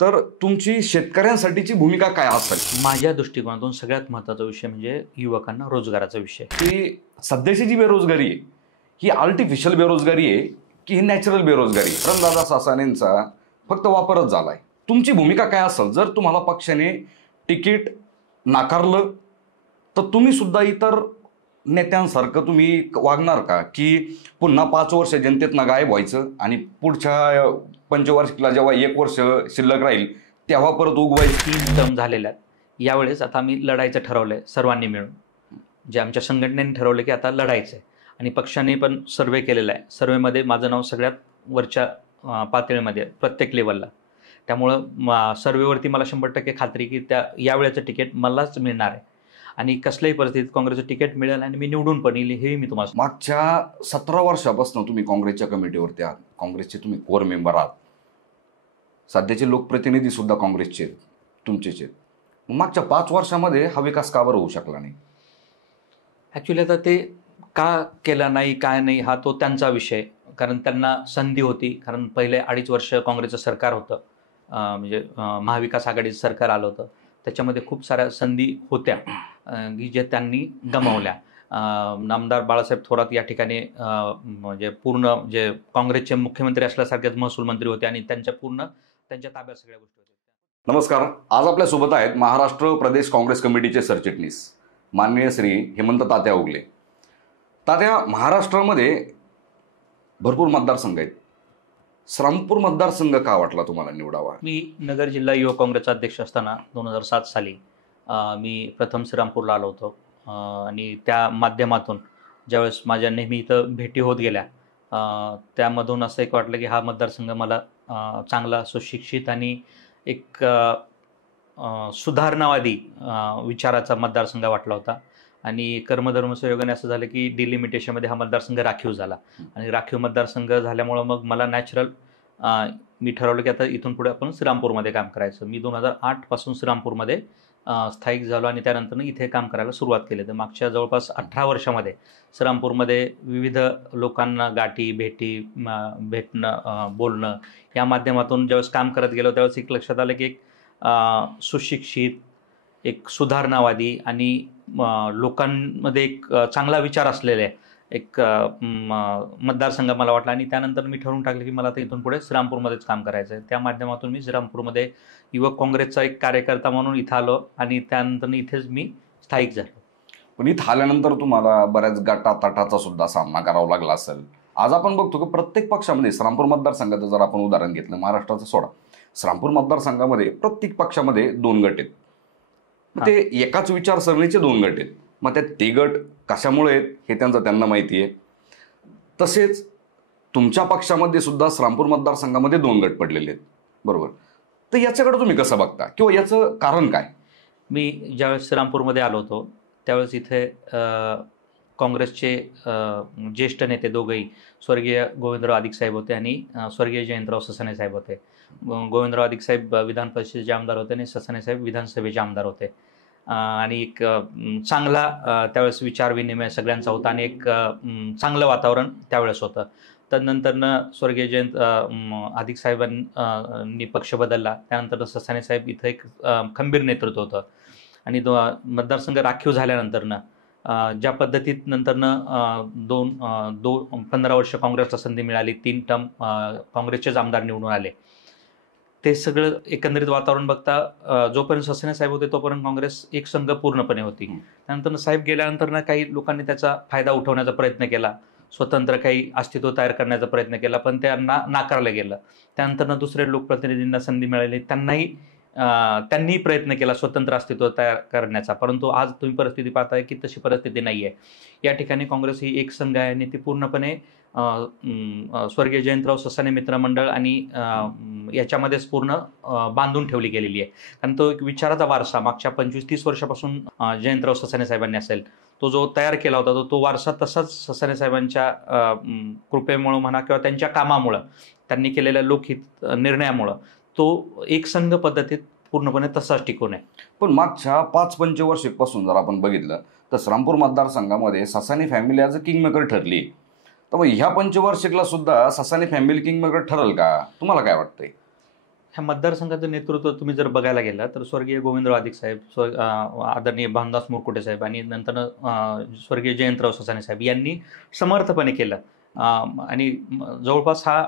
तर तुमची शेतकऱ्यांसाठीची भूमिका काय असेल? माझ्या दृष्टिकोनातून सगळ्यात महत्त्वाचा विषय म्हणजे युवकांना रोजगाराचा विषय. की सध्याची जी बेरोजगारी आहे ही आर्टिफिशियल बेरोजगारी आहे की ही नॅचरल बेरोजगारी? रणदादा सासानेंचा फक्त वापरच झालाय. तुमची भूमिका काय असेल जर तुम्हाला पक्षाने तिकीट नाकारलं तर तुम्ही सुद्धा इतर नेत्यांसारखं तुम्ही वागणार का की पुन्हा 5 वर्ष जनतेतनं गायब व्हायचं आणि पुढच्या पंचवार्षिकला जेव्हा 1 वर्ष शिल्लक राहील तेव्हा परत उगवायचं? 3 टर्म झालेल्या आहेत. यावेळेस आता आम्ही लढायचं ठरवलंय सर्वांनी मिळून. जे आमच्या संघटनेने ठरवलं की आता लढायचं आहे आणि पक्षाने पण सर्वे केलेला आहे. सर्वेमध्ये माझं नाव सगळ्यात वरच्या पातळीमध्ये प्रत्येक लेवलला. त्यामुळं सर्वेवरती मला 100% खात्री की यावेळेचं तिकीट मलाच मिळणार आहे आणि कसल्याही परिस्थितीत काँग्रेसचं तिकीट मिळेल आणि मी निवडून पण येईल हे मी तुम्हाला. मागच्या 17 वर्षापासून तुम्ही काँग्रेसच्या कमिटीवरती आहात, काँग्रेसचे तुम्ही कोर मेंबर आहात, सध्याचे लोकप्रतिनिधी सुद्धा काँग्रेसचे तुमचेच आहेत. मागच्या 5 वर्षामध्ये हा विकास का बरं होऊ शकला नाही? ॲक्च्युली आता ते का केला नाही काय नाही हा तो त्यांचा विषय. कारण त्यांना संधी होती. कारण पहिले 2.5 वर्ष काँग्रेसचं सरकार होतं, म्हणजे महाविकास आघाडीचं सरकार आलं होतं. त्याच्यामध्ये खूप साऱ्या संधी होत्या की जे त्यांनी गमावल्या. नामदार बाळासाहेब थोरात या ठिकाणी म्हणजे पूर्ण जे काँग्रेसचे मुख्यमंत्री असल्यासारखेच महसूल मंत्री होते आणि त्यांच्या ताब्यात सगळ्या गोष्टी होत्या. नमस्कार. आज आपल्यासोबत आहेत महाराष्ट्र प्रदेश काँग्रेस कमिटीचे सरचिटणीस माननीय श्री हेमंत तात्या उगले. तात्या, महाराष्ट्रामध्ये भरपूर मतदारसंघ आहेत. श्रामपूर मतदारसंघ का वाटला तुम्हाला निवडावा? मी नगर जिल्हा युवक काँग्रेसचा अध्यक्ष असताना 2007 साली मी प्रथम श्रीरामपूरला आलो होतो आणि त्या माध्यमातून ज्यावेळेस माझ्या नेहमी इथं भेटी होत गेल्या त्यामधून असं एक वाटलं की हा मतदारसंघ मला चांगला सुशिक्षित आणि एक सुधारणावादी विचाराचा मतदारसंघ वाटला होता. आणि कर्मधर्म संयोगाने असं झालं की डिलिमिटेशनमध्ये हा मतदारसंघ राखीव झाला आणि राखीव मतदारसंघ झाल्यामुळं मग मला नॅचरल मी ठरवलं की आता इथून पुढे आपण श्रीरामपूरमध्ये काम करायचं. मी 2008 पासून श्रीरामपूरमध्ये स्थायिक झालो आणि त्यानंतर इथे काम करायला सुरुवात केली. तर मागच्या जवळपास 18 वर्षामध्ये श्रीरामपूरमध्ये विविध लोकांना गाठी भेटणं बोलणं या माध्यमातून ज्यावेळेस काम करत गेलो त्यावेळेस एक लक्षात आलं की एक सुशिक्षित, एक सुधारणावादी आणि लोकांमध्ये एक चांगला विचार असलेले एक मतदारसंघ मला वाटला आणि त्यानंतर मी ठरवून टाकलं की मला आता इथून पुढे श्रीरामपूरमध्येच काम करायचं आहे. त्या माध्यमातून मी श्रीरामपूरमध्ये युवक काँग्रेसचा एक कार्यकर्ता म्हणून इथं आलो आणि त्यानंतर इथेच मी स्थायिक झालो. पण इथं आल्यानंतर तुम्हाला बऱ्याच गाठाताटाचा सुद्धा सामना करावा लागला असेल. आज आपण बघतो की प्रत्येक पक्षामध्ये श्रीरामपूर मतदारसंघाचं जर आपण उदाहरण घेतलं, महाराष्ट्राचं सोडा, श्रीरामपूर मतदारसंघामध्ये प्रत्येक पक्षामध्ये 2 गट आहेत. ते एकाच विचारसरणीचे 2 गट आहेत. मग त्या 3 गट कशामुळे आहेत हे त्यांना माहिती आहे. तसेच तुमच्या पक्षामध्ये सुद्धा श्रीरामपूर मतदारसंघामध्ये 2 गट पडलेले आहेत, बरोबर? तर याच्याकडे तुम्ही कसं बघता किंवा याचं कारण काय? मी ज्यावेळेस श्रीरामपूरमध्ये आलो होतो त्यावेळेस इथे काँग्रेसचे ज्येष्ठ नेते दोघंही स्वर्गीय गोविंदराव अधिक साहेब होते आणि स्वर्गीय जयंतराव ससाणे साहेब होते. गोविंदराव अधिक साहेब विधान परिषदेचे आमदार होते आणि ससाणे साहेब विधानसभेचे आमदार होते आणि एक चांगला त्यावेळेस विचार विनिमय सगळ्यांचा होता आणि एक चांगलं वातावरण त्यावेळेस होतं. तदनंतरनं स्वर्गीय अधिक साहेबांनी पक्ष बदलला. त्यानंतर ससाणे साहेब इथं एक खंबीर नेतृत्व होतं आणि मतदारसंघ राखीव झाल्यानंतरनं ज्या पद्धतीत नंतरनं 15 वर्ष काँग्रेसला संधी मिळाली, 3 टर्म काँग्रेसचेच आमदार निवडून आले. ते सगळं एकंदरीत वातावरण बघता जोपर्यंत ससाणे साहेब होते तोपर्यंत काँग्रेस एक संघ पूर्णपणे होती. त्यानंतर साहेब गेल्यानंतर काही लोकांनी त्याचा फायदा उठवण्याचा प्रयत्न केला, स्वतंत्र काही अस्तित्व तयार करण्याचा प्रयत्न केला, पण त्यांना नाकारलं गेलं. त्यानंतर दुसऱ्या लोकप्रतिनिधींना संधी मिळाली, त्यांनीही प्रयत्न केला स्वतंत्र अस्तित्व तयार करण्याचा. परंतु आज तुम्ही परिस्थिती पाहताय की तशी परिस्थिती नाही आहे. या ठिकाणी काँग्रेस ही एक संघ आहे आणि ती पूर्णपणे स्वर्गीय जयंतराव ससाणे मित्रमंडळ आणि याच्यामध्येच पूर्ण बांधून ठेवली गेलेली आहे. कारण तो एक विचाराचा वारसा मागच्या 25-30 वर्षापासून जयंतराव ससाणे साहेबांनी असेल तो जो तयार केला होता तो वारसा तसाच ससाणे साहेबांच्या कृपेमुळं म्हणा किंवा त्यांच्या कामामुळं त्यांनी केलेल्या लोकहित निर्णयामुळं तो एक संघ पद्धतीत पूर्णपणे तसाच टिकून आहे. पण मागच्या 5 पंचवार्षिकपासून जर आपण बघितलं तर श्रीरामपूर मतदारसंघामध्ये Sasane family as a kingmaker ठरली. तर मग ह्या पंचवार्षिकला सुद्धा ससाणे फॅमिली किंगमेकर ठरल का? तुम्हाला काय वाटतंय? ह्या मतदारसंघाचं नेतृत्व तुम्ही जर बघायला गेला तर स्वर्गीय गोविंदराव अधिक साहेब, आदरणीय भामदास मुरकुटे साहेब आणि नंतर स्वर्गीय जयंतराव ससाणे साहेब यांनी समर्थपणे केलं. आणि जवळपास हा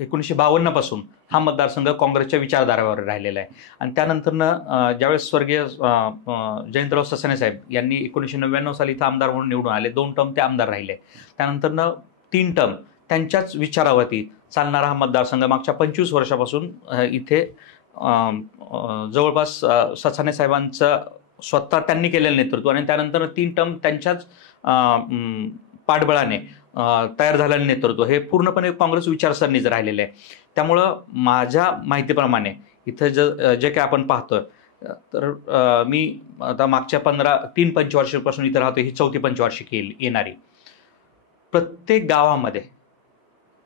1952 पासून हा मतदारसंघ काँग्रेसच्या विचारधारावर राहिलेला आहे. आणि त्यानंतरनं ज्यावेळेस स्वर्गीय जयंतराव ससाणे साहेब यांनी 1999 साली इथं आमदार म्हणून निवडून आले, 2 टर्म ते आमदार राहिले. त्यानंतरनं 3 टर्म त्यांच्याच विचारावरती चालणारा हा मतदारसंघ मागच्या 25 वर्षापासून इथे जवळपास ससाणे साहेबांचं स्वतः त्यांनी केलेलं नेतृत्व आणि त्यानंतर 3 टर्म त्यांच्याच पाठबळाने तयार झालेलं नेतृत्व हे पूर्णपणे काँग्रेस विचारसरणीच राहिलेलं आहे. त्यामुळं माझ्या माहितीप्रमाणे इथं जे काय आपण पाहतोय तर मी आता मागच्या 3 पंचवार्षिकपासून इथं राहतो, ही 4थी पंचवार्षिक येणारी. प्रत्येक गावामध्ये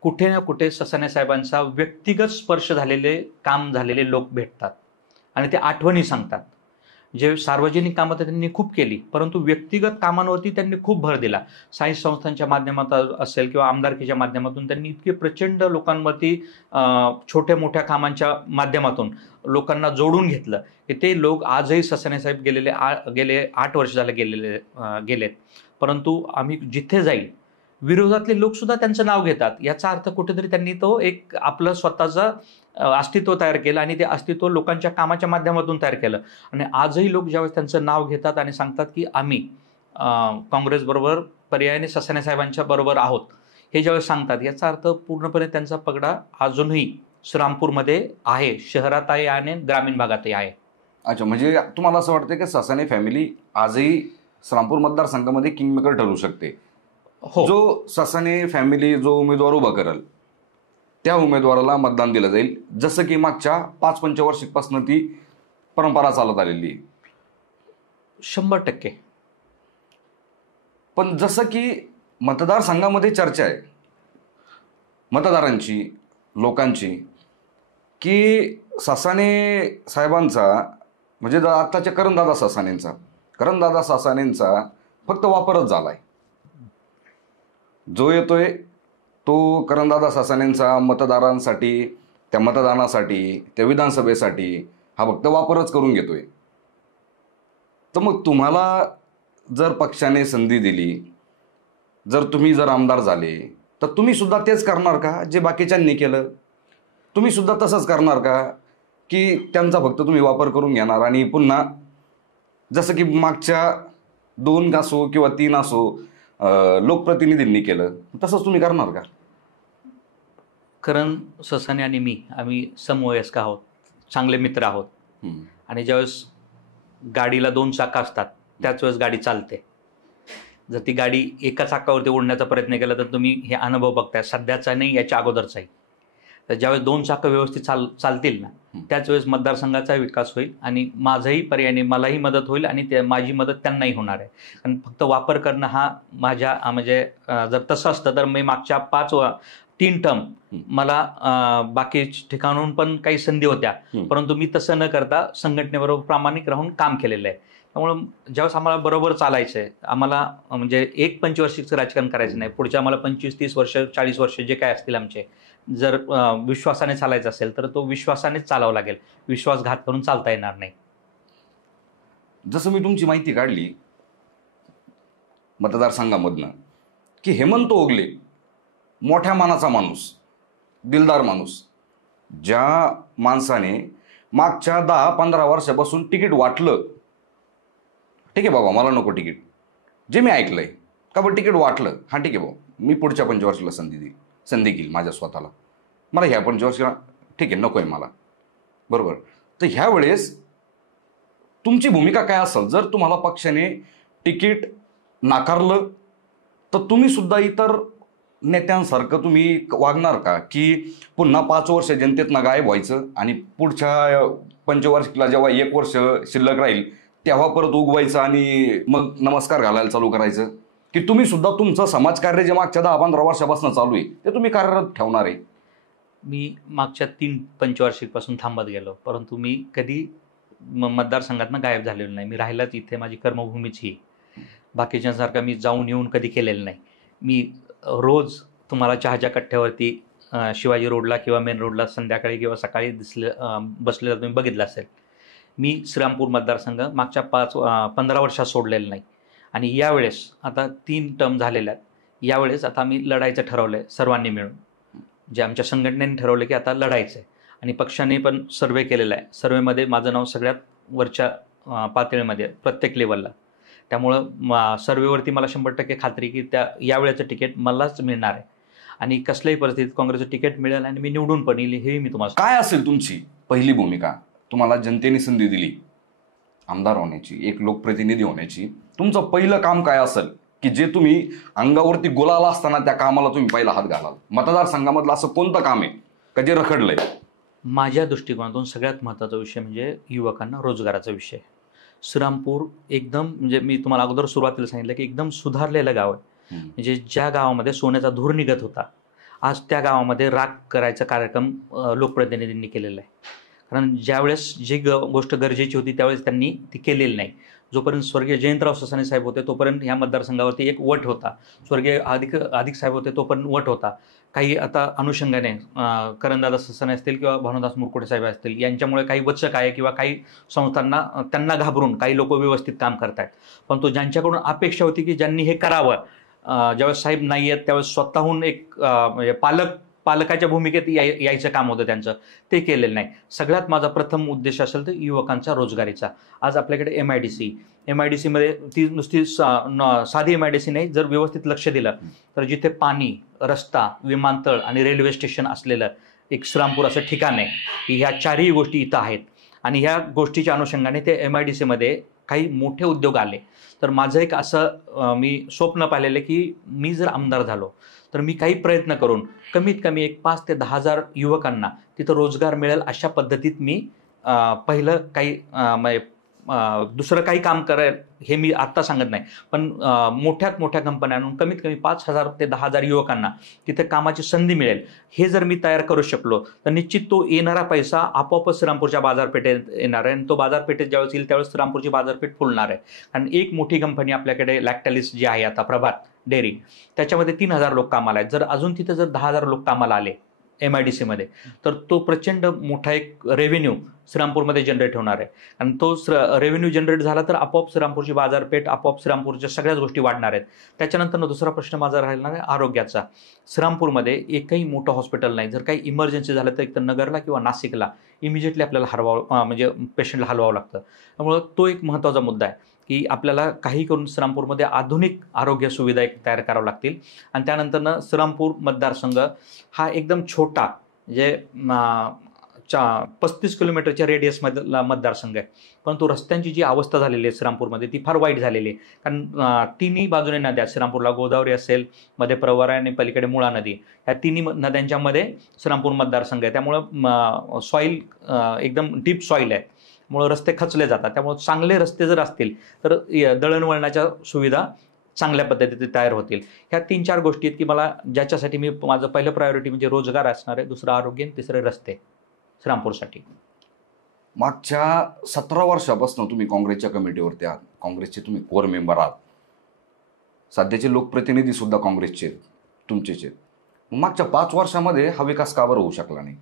कुठे ना कुठे ससाणे साहेबांचा व्यक्तिगत स्पर्श झालेले, काम झालेले लोक भेटतात आणि ते आठवणी सांगतात. जे सार्वजनिक कामं तर त्यांनी खूप केली, परंतु व्यक्तिगत कामांवरती त्यांनी खूप भर दिला. सायन्स संस्थांच्या माध्यमातून असेल किंवा आमदारकीच्या माध्यमातून त्यांनी इतके प्रचंड लोकांवरती छोट्या मोठ्या कामांच्या माध्यमातून लोकांना जोडून घेतलं की ते लोक आजही ससाणे साहेब गेले 8 वर्ष झाले गेलेत. परंतु आम्ही जिथे जाईल विरोधातले लोक सुद्धा त्यांचं नाव घेतात. याचा अर्थ कुठेतरी त्यांनी तो एक आपलं स्वतःचं अस्तित्व तयार केलं आणि ते अस्तित्व लोकांच्या कामाच्या माध्यमातून तयार केलं. आणि आजही लोक ज्यावेळेस त्यांचं नाव घेतात आणि सांगतात की आम्ही काँग्रेसबरोबर पर्यायाने ससाणे साहेबांच्या बरोबर आहोत, हे ज्यावेळेस सांगतात याचा अर्थ पूर्णपणे त्यांचा पगडा अजूनही श्रीरामपूरमध्ये आहे, शहरात आहे आणि ग्रामीण भागातही आहे. अच्छा, म्हणजे तुम्हाला असं वाटतं की ससाणे फॅमिली आजही श्रीरामपूर मतदारसंघामध्ये किंगमेकर ठरू शकते? हो. जो ससाणे फॅमिली जो उमेदवार उभा करेल त्या उमेदवाराला मतदान दिलं जाईल, जसं की मागच्या 5 पंचवार्षिकपासून ती परंपरा चालत आलेली आहे. 100%. पण जसं की मतदारसंघामध्ये चर्चा आहे मतदारांची, लोकांची, की ससाणे साहेबांचा म्हणजे आत्ताच्या करणदादा ससाणेंचा फक्त वापरच झालाय. जो येतोय तो करणदादा ससाणेंचा मतदारांसाठी, त्या मतदानासाठी, त्या विधानसभेसाठी हा फक्त वापरच करून घेतोय. तर मग तुम्हाला जर पक्षाने संधी दिली, तुम्ही जर आमदार झाले, तर तुम्ही सुद्धा तेच करणार का जे बाकीच्यांनी केलं? तुम्ही सुद्धा तसंच करणार का की त्यांचा फक्त तुम्ही वापर करून घेणार आणि पुन्हा जसं की मागच्या 2 असो किंवा 3 असो लोकप्रतिनिधींनी केलं तसंच तुम्ही करणार का? करण ससाणे आणि आम्ही समवयस्क आहोत, चांगले मित्र आहोत. आणि ज्यावेळेस गाडीला 2 चाकं असतात त्याच वेळेस गाडी चालते. जर ती गाडी एका चाकावरती ओढण्याचा प्रयत्न केला तर तुम्ही हे अनुभव बघताय, सध्याचा नाही याच्या अगोदरचाही. तर ज्यावेळेस 2 चाकं व्यवस्थित चालतील ना त्याच वेळेस मतदारसंघाचा विकास होईल आणि माझाही पर्यायाने मलाही मदत होईल आणि माझी मदत त्यांनाही होणार आहे. कारण फक्त वापर करणं हा माझ्या म्हणजे जर तसं असतं तर मी मागच्या 3 टर्म मला बाकी ठिकाणून पण काही संधी होत्या, परंतु मी तसं न करता संघटनेबरोबर प्रामाणिक राहून काम केलेलं आहे. त्यामुळं ज्यावेळेस आम्हाला बरोबर चालायचं आहे, आम्हाला म्हणजे 1 पंचवार्षिकचं राजकारण करायचं नाही, पुढच्या आम्हाला 25-30 वर्ष 40 वर्ष जे काय असतील आमचे, जर विश्वासाने चालायचं असेल तर तो विश्वासानेच चालावं लागेल, विश्वासघात करून चालता येणार नाही. जसं मी तुमची माहिती काढली मतदारसंघामधनं की हेमंत ओगले मोठ्या मानाचा माणूस, दिलदार माणूस, ज्या माणसाने मागच्या 10-15 वर्षापासून तिकीट वाटलं, ठीक आहे बाबा मला नको तिकीट, जे मी ऐकलंय का बरं तिकीट वाटलं, हां ठीक आहे भाऊ मी पुढच्या पंचवर्षीला संधी घेईल माझ्या स्वतःला, मला ह्या पंचवर्षीला ठीक आहे नको आहे मला, बरोबर. तर ह्या वेळेस तुमची भूमिका काय असेल? जर तुम्हाला पक्षाने तिकीट नाकारलं तर तुम्ही सुद्धा इतर नेत्यांसारखं तुम्ही वागणार का की पुन्हा 5 वर्ष जनतेतनं गायब व्हायचं आणि पुढच्या पंचवार्षिकला जेव्हा 1 वर्ष शिल्लक राहील तेव्हा परत उगवायचं आणि मग नमस्कार घालायला चालू करायचं? की तुम्ही सुद्धा तुमचं समाजकार्य जे मागच्या 10-15 वर्षापासून चालू आहे ते तुम्ही कार्यरत ठेवणार आहे? मी मागच्या 3 पंचवार्षिकपासून थांबत गेलो, परंतु मी कधी मतदारसंघातनं गायब झालेलो नाही. मी राहिलाच इथे, माझी कर्मभूमीच ही. बाकीच्यांसारखं मी जाऊन येऊन कधी केलेलं नाही. मी रोज तुम्हाला चहाच्या कट्ट्यावरती शिवाजी रोडला किंवा मेन रोडला संध्याकाळी किंवा सकाळी बसलेला तुम्ही बघितलं असेल. मी श्रीरामपूर मतदारसंघ मागच्या 15 वर्षात सोडलेलं नाही. आणि यावेळेस आता 3 टर्म झालेल्या आहेत. यावेळेस आता आम्ही लढायचं ठरवलं आहे सर्वांनी मिळून. जे आमच्या संघटनेने ठरवलं की आता लढायचं आहे. आणि पक्षाने पण सर्वे केलेला आहे. सर्वेमध्ये माझं नाव सगळ्यात वरच्या पातळीमध्ये प्रत्येक लेवलला. त्यामुळं सर्वेवरती मला 100% खात्री की यावेळेचं तिकीट मलाच मिळणार आहे. आणि कसल्याही परिस्थितीत काँग्रेसचं तिकीट मिळेल आणि मी निवडून पण येईल हे मी तुम्हाला. काय असेल तुमची पहिली भूमिका? तुम्हाला जनतेने संधी दिली आमदार होण्याची, एक लोकप्रतिनिधी होण्याची. तुमचं पहिलं काम काय असेल की जे तुम्ही अंगावरती गुलाल असताना त्या कामाला तुम्ही पहिला हात घालाल? मतदारसंघामधलं असं कोणतं काम आहे का जे रखडलंय? माझ्या दृष्टिकोनातून सगळ्यात महत्त्वाचा विषय म्हणजे युवकांना रोजगाराचा विषय. श्रीरामपूर एकदम म्हणजे मी तुम्हाला अगोदर सुरुवातीला सांगितलं की एकदम सुधारलेलं गाव आहे. म्हणजे ज्या गावामध्ये सोन्याचा धूर निघत होता, आज त्या गावामध्ये राख करायचा कार्यक्रम लोकप्रतिनिधींनी केलेला आहे. कारण ज्यावेळेस जी गोष्ट गरजेची होती त्यावेळेस त्यांनी ती केलेली नाही. जोपर्यंत स्वर्गीय जयंतराव ससाणे साहेब होते तोपर्यंत ह्या मतदारसंघावरती एक वट होता. स्वर्गीय अधिक साहेब होते तोपर्यंत वट होता. काही आता अनुषंगाने करणदादा ससाणे असतील किंवा भानुदास मुरकुटे साहेब असतील यांच्यामुळे काही वचक आहे किंवा काही संस्थांना त्यांना घाबरून काही लोक व्यवस्थित काम करतायत. पण तो ज्यांच्याकडून अपेक्षा होती की ज्यांनी हे करावं, ज्यावेळेस साहेब नाही आहेत त्यावेळेस स्वतःहून एक म्हणजे पालकाच्या भूमिकेत यायचं काम होतं त्यांचं, ते केलेलं नाही. सगळ्यात माझा प्रथम उद्देश असेल तर युवकांचा रोजगारीचा. आज आपल्याकडे MIDCमध्ये ती नुसती साधी MIDC नाही, जर व्यवस्थित लक्ष दिलं तर जिथे पाणी, रस्ता, विमानतळ आणि रेल्वे स्टेशन असलेलं एक श्रीरामपूर असं ठिकाण आहे की ह्या चारही गोष्टी इथं आहेत. आणि ह्या गोष्टीच्या अनुषंगाने ते MIDCमध्ये काही मोठे उद्योग आले. तर माझं एक असं मी स्वप्न पाहिलेलं की मी जर आमदार झालो तर मी काही प्रयत्न करून कमीत कमी एक 5 ते 10 हजार युवकांना तिथं रोजगार मिळेल अशा पद्धतीत मी पहिलं काही दुसरं काही काम करेल हे मी आत्ता सांगत नाही. पण मोठ्यात मोठ्या कंपन्या आणून कमीत कमी 5,000 ते 10,000 युवकांना तिथे कामाची संधी मिळेल हे जर मी तयार करू शकलो तर निश्चित तो येणारा पैसा आपोआपच श्रीरामपूरच्या बाजारपेठेत येणार आहे. आणि तो बाजारपेठेत ज्यावेळेस येईल त्यावेळेस श्रीरामपूरची बाजारपेठ फुलणार आहे. कारण एक मोठी कंपनी आपल्याकडे लॅक्टॅलिस जी आहे आता प्रभात डेअरी, त्याच्यामध्ये 3,000 लोक कामाला आहेत. जर अजून तिथे जर 10,000 लोक कामाला आले MIDCमध्ये तर तो प्रचंड मोठा एक रेव्हेन्यू श्रीरामपूरमध्ये जनरेट होणार आहे. आणि तो रेव्हेन्यू जनरेट झाला तर आपोआप श्रीरामपूरची बाजारपेठ, आपोआप श्रीरामपूरच्या सगळ्याच गोष्टी वाढणार आहेत. त्याच्यानंतर दुसरा प्रश्न माझा राहिला आहे आरोग्याचा. श्रीरामपूरमध्ये एकही मोठं हॉस्पिटल नाही. जर काही इमर्जन्सी झालं तर एकतर नगरला किंवा नाशिकला इमिजिएटली आपल्याला म्हणजे पेशंटला हलवावं लागतं. त्यामुळं तो एक महत्त्वाचा मुद्दा आहे की आपल्याला काही करून श्रीरामपूरमध्ये आधुनिक आरोग्य सुविधा एक तयार कराव्या लागतील. आणि त्यानंतरनं श्रीरामपूर मतदारसंघ हा एकदम छोटा म्हणजे 35 किलोमीटरच्या रेडियसमधला मतदारसंघ आहे. परंतु रस्त्यांची जी अवस्था झालेली आहे श्रीरामपूरमध्ये ती फार वाईट झालेली आहे. कारण तिन्ही बाजूने नद्या, श्रीरामपूरला गोदावरी असेल, मध्ये प्रवरा आणि पलीकडे मुळा नदी, या तिन्ही नद्यांच्या मध्ये श्रीरामपूर मतदारसंघ आहे. त्यामुळं सॉईल एकदम डीप सॉईल आहे, मुळे रस्ते खचले जातात. त्यामुळे चांगले रस्ते जर असतील तर दळणवळणाच्या सुविधा चांगल्या पद्धतीने तयार होतील. ह्या 3-4 गोष्टी आहेत की मला ज्याच्यासाठी मी माझं पहिलं प्रायोरिटी म्हणजे रोजगार असणार आहे, दुसरं आरोग्य, तिसरे रस्ते श्रीरामपूरसाठी. मागच्या 17 वर्षापासून तुम्ही काँग्रेसच्या कमिटीवरती आहात, काँग्रेसचे तुम्ही कोर मेंबर आहात, सध्याचे लोकप्रतिनिधी सुद्धा काँग्रेसचे तुमचेच आहेत. मागच्या 5 वर्षामध्ये हा विकास का बरं होऊ शकला नाही?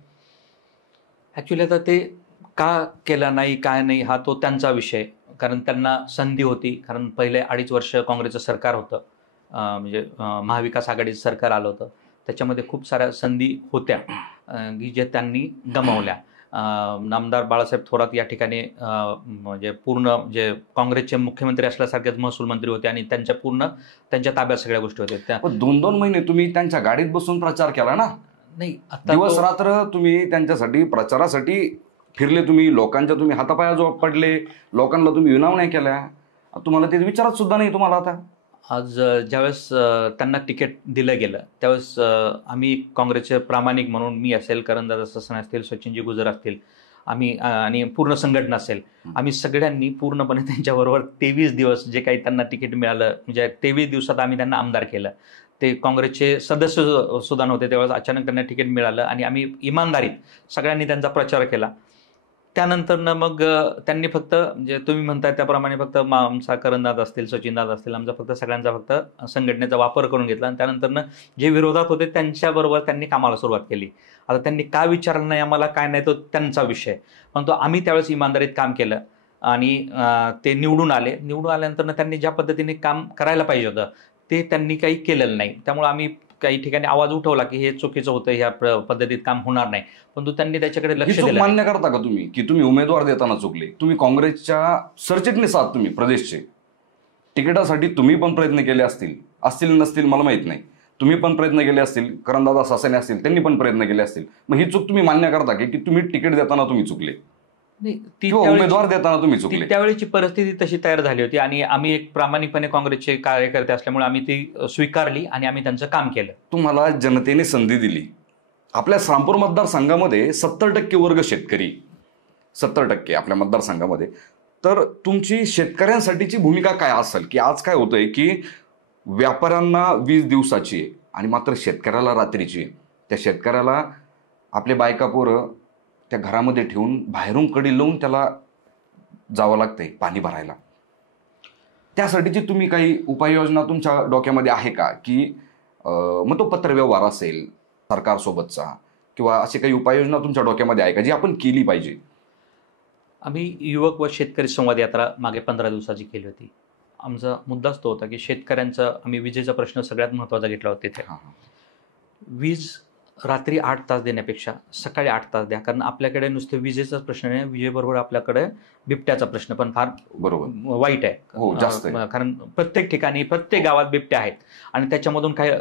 ॲक्च्युली आता ते का केला नाही काय नाही हा तो त्यांचा विषय. कारण त्यांना संधी होती. कारण पहिले 2.5 वर्ष काँग्रेसचं सरकार होतं, म्हणजे महाविकास आघाडीचं सरकार आलं होतं. त्याच्यामध्ये खूप साऱ्या संधी होत्या की जे त्यांनी गमावल्या. नामदार बाळासाहेब थोरात या ठिकाणी म्हणजे पूर्ण जे काँग्रेसचे मुख्यमंत्री असल्यासारखेच महसूल मंत्री होते आणि त्यांच्या ताब्यात सगळ्या गोष्टी होत्या. त्या 2-2 महिने तुम्ही त्यांच्या गाडीत बसून प्रचार केला ना? नाही, आता दिवस रात्र तुम्ही त्यांच्यासाठी प्रचारासाठी फिरले, तुम्ही लोकांच्या तुम्ही हातापायाजवळ पडले, लोकांना तुम्ही विनवण्या केल्या. तुम्हाला ते विचारत सुद्धा नाही तुम्हाला. आता आज ज्यावेळेस त्यांना तिकीट दिलं गेलं त्यावेळेस आम्ही काँग्रेसचे प्रामाणिक म्हणून मी असेल, करणदादा ससाणे असतील, सचिनजी गुजर असतील, आम्ही आणि पूर्ण संघटना असेल, आम्ही सगळ्यांनी पूर्णपणे त्यांच्याबरोबर 23 दिवस जे काही त्यांना तिकीट मिळालं म्हणजे 23 दिवसात आम्ही त्यांना आमदार केलं. ते काँग्रेसचे सदस्य सुद्धा नव्हते त्यावेळेस. अचानक त्यांना तिकीट मिळालं आणि आम्ही इमानदारीत सगळ्यांनी त्यांचा प्रचार केला. त्यानंतरनं मग त्यांनी फक्त जे तुम्ही म्हणताय त्याप्रमाणे फक्त आमचा करंदाज असतील, सचिनदाद असतील, आमचा फक्त सगळ्यांचा फक्त संघटनेचा वापर करून घेतला आणि त्यानंतरनं जे विरोधात होते त्यांच्याबरोबर त्यांनी कामाला सुरुवात केली. आता त्यांनी का विचारलं नाही आम्हाला, काय नाही, तो त्यांचा विषय. परंतु आम्ही त्यावेळेस इमानदारीत काम केलं आणि ते निवडून आले. निवडून आल्यानंतर त्यांनी ज्या पद्धतीने काम करायला पाहिजे होतं ते त्यांनी काही केलेलं नाही. त्यामुळे आम्ही काही ठिकाणी आवाज उठवला की हे चुकीचं होतं, ह्या पद्धतीत काम होणार नाही. परंतु त्यांनी त्याच्याकडे लक्ष दिलं नाही. मान्य करता का तुम्ही की तुम्ही उमेदवार देताना चुकले? तुम्ही काँग्रेसच्या सरचिटणीस आहात, तुम्ही प्रदेशचे. तिकिटासाठी तुम्ही पण प्रयत्न केले असतील नसतील मला माहित नाही. तुम्ही पण प्रयत्न केले असतील, करंदादा सासने असतील त्यांनी पण प्रयत्न केले असतील. मग ही चूक तुम्ही मान्य करता की तुम्ही तिकीट देताना तुम्ही चुकले, उमेदवार देताना तुम्ही चुकले? त्यावेळेची परिस्थिती तशी तयार झाली होती आणि आम्ही एक प्रामाणिकपणे काँग्रेसचे कार्यकर्ते असल्यामुळे आम्ही ती स्वीकारली आणि आम्ही त्यांचं काम केलं. तुम्हाला जनतेने संधी दिली. आपल्या श्रामपूर मतदारसंघामध्ये 70% वर्ग शेतकरी, 70% आपल्या मतदारसंघामध्ये. तर तुमची शेतकऱ्यांसाठीची भूमिका काय असेल? की आज काय होतंय की व्यापाऱ्यांना 20 दिवसाची आहे आणि मात्र शेतकऱ्याला रात्रीची आहे. त्या शेतकऱ्याला आपले बायका पोरं त्या घरामध्ये ठेवून बाहेरून कडी लावून त्याला जावं लागतंय पाणी भरायला. त्यासाठीची तुम्ही काही उपाययोजना तुमच्या डोक्यामध्ये आहे का? की मग तो पत्रव्यवहार असेल सरकारसोबतचा किंवा अशी काही उपाययोजना तुमच्या डोक्यामध्ये आहे का जी आपण केली पाहिजे? आम्ही युवक व शेतकरी संवाद यात्रा मागे 15 दिवसाची केली होती. आमचा मुद्दाच तो होता की शेतकऱ्यांचा, आम्ही विजेचा प्रश्न सगळ्यात महत्त्वाचा घेतला होता तिथे. वीज रात्री 8 तास देण्यापेक्षा सकाळी 8 तास द्या. कारण आपल्याकडे नुसते विजेचाच प्रश्न नाही, विजेबरोबर आपल्याकडे बिबट्याचा प्रश्न पण फार बरोबर वाईट आहे. हो, जास्त आहे. कारण प्रत्येक ठिकाणी प्रत्येक गावात बिबट्या आहेत आणि त्याच्यामधून काही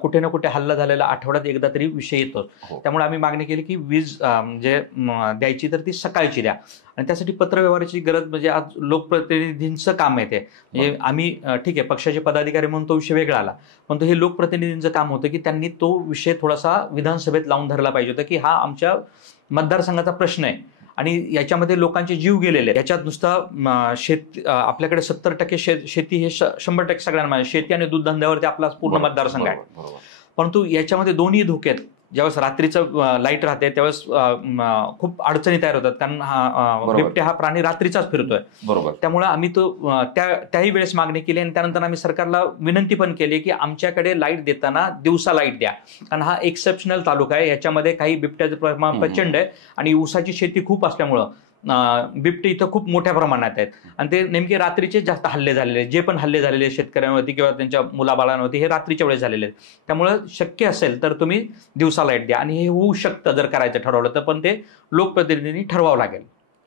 कुठे ना कुठे हल्ला झालेला आठवड्यात एकदा तरी विषय येतो. त्यामुळे आम्ही मागणी केली की वीज म्हणजे द्यायची तर ती सकाळची द्या. आणि त्यासाठी पत्रव्यवहाराची गरज म्हणजे आज लोकप्रतिनिधींचं काम आहे ते. म्हणजे आम्ही ठीक आहे पक्षाचे पदाधिकारी म्हणून तो विषय वेगळा आला, पण हे लोकप्रतिनिधींचं काम होतं की त्यांनी तो विषय थोडासा विधानसभेत लावून धरला पाहिजे होता की हा आमच्या मतदारसंघाचा प्रश्न आहे आणि याच्यामध्ये लोकांचे जीव गेलेले आहेत. याच्यात नुसता आपल्याकडे 70% शेती हे 100% सगळ्यांना शेती आणि दूध धंद्यावरती आपला पूर्ण मतदारसंघ आहे. परंतु याच्यामध्ये दोन्ही धोके आहेत. ज्यावेळेस रात्रीचं लाईट राहते त्यावेळेस खूप अडचणी तयार होतात, कारण बिबट्या हा प्राणी रात्रीचाच फिरतोय. बरोबर. त्यामुळे आम्ही तो त्याही वेळेस मागणी केली आणि त्यानंतर आम्ही सरकारला विनंती पण केली की आमच्याकडे लाईट देताना दिवसा लाईट द्या. कारण हा एक्सेप्शनल तालुका आहे, याच्यामध्ये काही बिबट्याचं प्रमाण प्रचंड आहे आणि ऊसाची शेती खूप असल्यामुळं बिबटे इथं खूप मोठ्या प्रमाणात आहेत आणि ते नेमके रात्रीचे जास्त हल्ले झालेले आहेत. जे पण हल्ले झालेले शेतकऱ्यांवरती किंवा त्यांच्या मुलाबाळांवरती हे रात्रीच्या वेळेस झालेले आहेत. त्यामुळं शक्य असेल तर तुम्ही दिवसा लाईट द्या आणि हे होऊ शकतं जर करायचं ठरवलं तर, पण ते लोकप्रतिनिधींनी ठरवावं लागेल.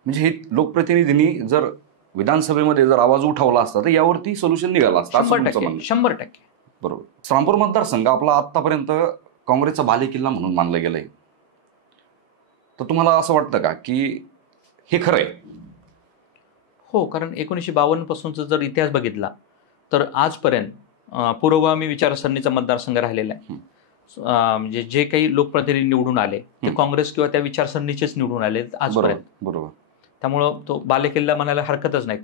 म्हणजे हे लोकप्रतिनिधींनी जर विधानसभेमध्ये जर आवाज उठवला असता तर यावरती सोल्युशन निघालं असतं. 100%. बरोबर. श्रामपूर मतदारसंघ आपला आतापर्यंत काँग्रेसचा बालेकिल्ला म्हणून मानलं गेलंय. तर तुम्हाला असं वाटतं का की हे खरं आहे? हो, कारण 1952 पासूनचा जर इतिहास बघितला तर आजपर्यंत पुरोगामी विचारसरणीचा मतदारसंघ राहिलेला आहे. म्हणजे जे काही लोकप्रतिनिधी निवडून आले ते काँग्रेस किंवा त्या विचारसरणीचेच निवडून आले आजपर्यंत. बरोबर. त्यामुळं तो बालेकिल्ला म्हणायला हरकतच नाही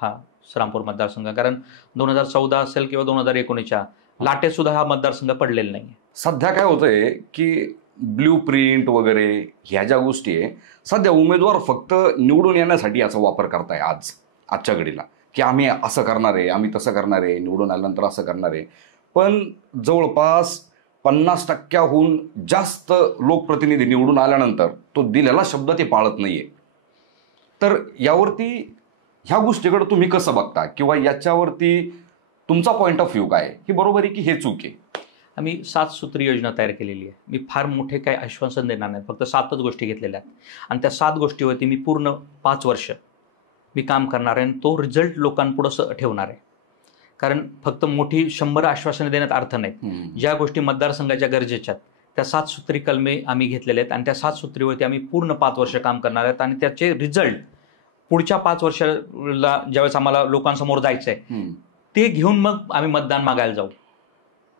हा श्रामपूर मतदारसंघ. कारण 2014 असेल किंवा 2019च्या लाटेत सुद्धा हा मतदारसंघ पडलेला नाही. सध्या काय होतंय की ब्ल्यू प्रिंट वगैरे ह्या ज्या गोष्टी आहे सध्या उमेदवार फक्त निवडून येण्यासाठी याचा वापर करताय आजच्या घडीला, की आम्ही असं करणार आहे, आम्ही तसं करणार आहे, निवडून आल्यानंतर असं करणार आहे. पण जवळपास 50%हून जास्त लोकप्रतिनिधी निवडून आल्यानंतर तो दिलेला शब्द ते पाळत नाहीये. तर यावरती ह्या गोष्टीकडे तुम्ही कसं बघता किंवा याच्यावरती तुमचा पॉईंट ऑफ व्ह्यू काय, की बरोबर आहे की हे चूक आहे? आम्ही 7 सूत्री योजना तयार केलेली आहे. मी फार मोठे काही आश्वासन देणार नाही, फक्त 7च गोष्टी घेतलेल्या आहेत आणि त्या 7 गोष्टीवरती मी पूर्ण 5 वर्ष मी काम करणार आहे आणि तो रिझल्ट लोकांपुढं ठेवणार आहे. कारण फक्त मोठी 100 आश्वासने देण्यात अर्थ नाही. ज्या गोष्टी मतदारसंघाच्या गरजेच्या आहेत त्या 7 सूत्री कलमे आम्ही घेतलेले आहेत आणि त्या 7 सूत्रीवरती आम्ही पूर्ण 5 वर्ष काम करणार आहेत आणि त्याचे रिझल्ट पुढच्या 5 वर्षाला ज्यावेळेस आम्हाला लोकांसमोर जायचं आहे ते घेऊन मग आम्ही मतदान मागायला जाऊ.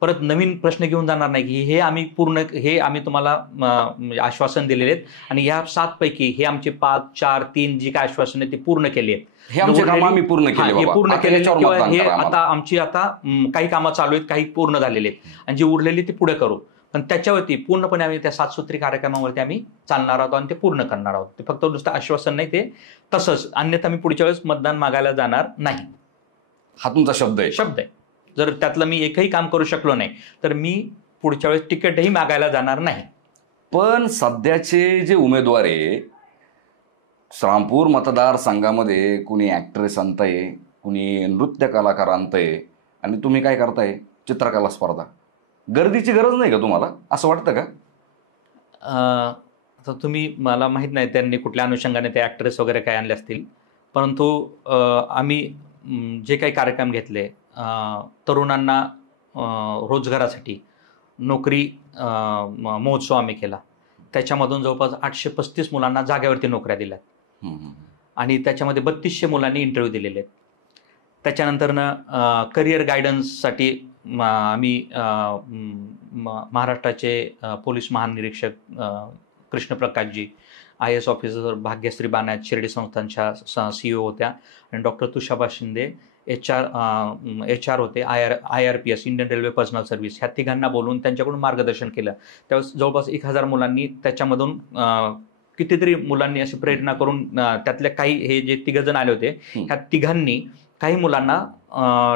परत नवीन प्रश्न घेऊन जाणार नाही की हे आम्ही तुम्हाला आश्वासन दिलेले आहेत आणि या 7 पैकी हे आमचे 5, 4, 3 जी काय आश्वासन आहेत ते पूर्ण केली आहेत. हे आमचे काम आम्ही पूर्ण केले किंवा हे आता आमची काही कामं चालू आहेत, काही पूर्ण झालेले आहेत आणि जी उरलेली ती पुढे करू. पण त्याच्यावरती पूर्णपणे आम्ही त्या 7 सूत्री कार्यक्रमावरती आम्ही चालणार आहोत आणि ते पूर्ण करणार आहोत. ते फक्त नुसतं आश्वासन नाही, ते तसंच, अन्यथा मी पुढच्या वेळेस मतदान मागायला जाणार नाही. हा तुमचा शब्द आहे? शब्द आहे. जर त्यातलं मी एकही काम करू शकलो नाही तर मी पुढच्या वेळेस तिकीटही मागायला जाणार नाही. पण सध्याचे जे उमेदवार आहे, श्रामपूर मतदारसंघामध्ये कुणी ॲक्ट्रेस आणतंय, कुणी नृत्य कलाकार आणतंय, आणि तुम्ही काय करताय, चित्रकला स्पर्धा. गर्दीची गरज नाही का तुम्हाला, असं वाटतं का? तर तुम्ही, मला माहीत नाही त्यांनी कुठल्या अनुषंगाने ते ॲक्ट्रेस वगैरे काय आणले असतील, परंतु आम्ही जे काही कार्यक्रम घेतले, तरुणांना रोजगारासाठी नोकरी महोत्सव आम्ही केला. त्याच्यामधून जवळपास 835 मुलांना जागेवरती नोकऱ्या दिल्यात आणि त्याच्यामध्ये 3200 मुलांनी इंटरव्ह्यू दिलेले आहेत. त्याच्यानंतरनं करिअर गायडन्ससाठी आम्ही महाराष्ट्राचे पोलीस महानिरीक्षक कृष्णप्रकाशजी, IAS ऑफिसर भाग्यश्री बानायत शिर्डी संस्थांच्या CEO होत्या, आणि डॉक्टर तुषाबा शिंदे HR होते, IRPS Indian railway personal service, ह्या तिघांना बोलून त्यांच्याकडून मार्गदर्शन केलं. त्यावेळेस जवळपास 1000 मुलांनी, त्याच्यामधून कितीतरी मुलांनी अशी प्रेरणा करून, त्यातल्या काही, हे जे 3 जण आले होते, ह्या तिघांनी काही मुलांना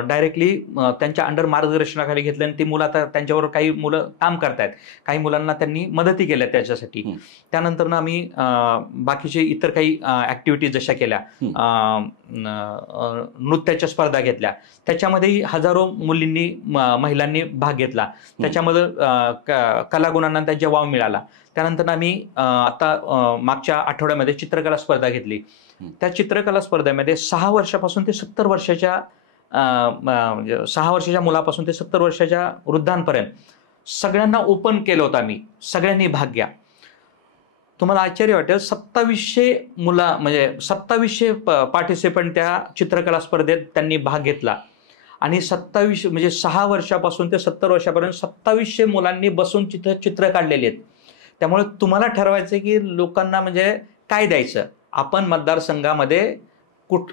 डायरेक्टली त्यांच्या अंडर मार्गदर्शनाखाली घेतलं आणि ती मुलं आता त्यांच्यावर काही मुलं काम करतायत, काही मुलांना त्यांनी मदती केल्या त्याच्यासाठी. त्यानंतर आम्ही बाकीचे इतर काही ॲक्टिव्हिटीज जशा केल्या, नृत्याच्या स्पर्धा घेतल्या, त्याच्यामध्येही हजारो मुलींनी, महिलांनी भाग घेतला. त्याच्यामध्ये कलागुणांना त्यांचा वाव मिळाला. त्यानंतर आम्ही आता मागच्या आठवड्यामध्ये चित्रकला स्पर्धा घेतली. त्या चित्रकला स्पर्धेमध्ये 6 वर्षापासून ते 70 वर्षाच्या 6 वर्षाच्या मुलापासून ते 70 वर्षाच्या वृद्धांपर्यंत सगळ्यांना ओपन केलं होतं आम्ही. सगळ्यांनी भाग घ्या. तुम्हाला आश्चर्य वाटेल, 2700 मुलं, म्हणजे 2700 पार्टिसिपंट त्या चित्रकला स्पर्धेत त्यांनी भाग घेतला. आणि 27, म्हणजे 6 वर्षापासून ते 70 वर्षापर्यंत 2700 मुलांनी बसून चित्र काढलेली आहेत. त्यामुळे तुम्हाला ठरवायचं आहे की लोकांना म्हणजे काय द्यायचं, आपण मतदारसंघामध्ये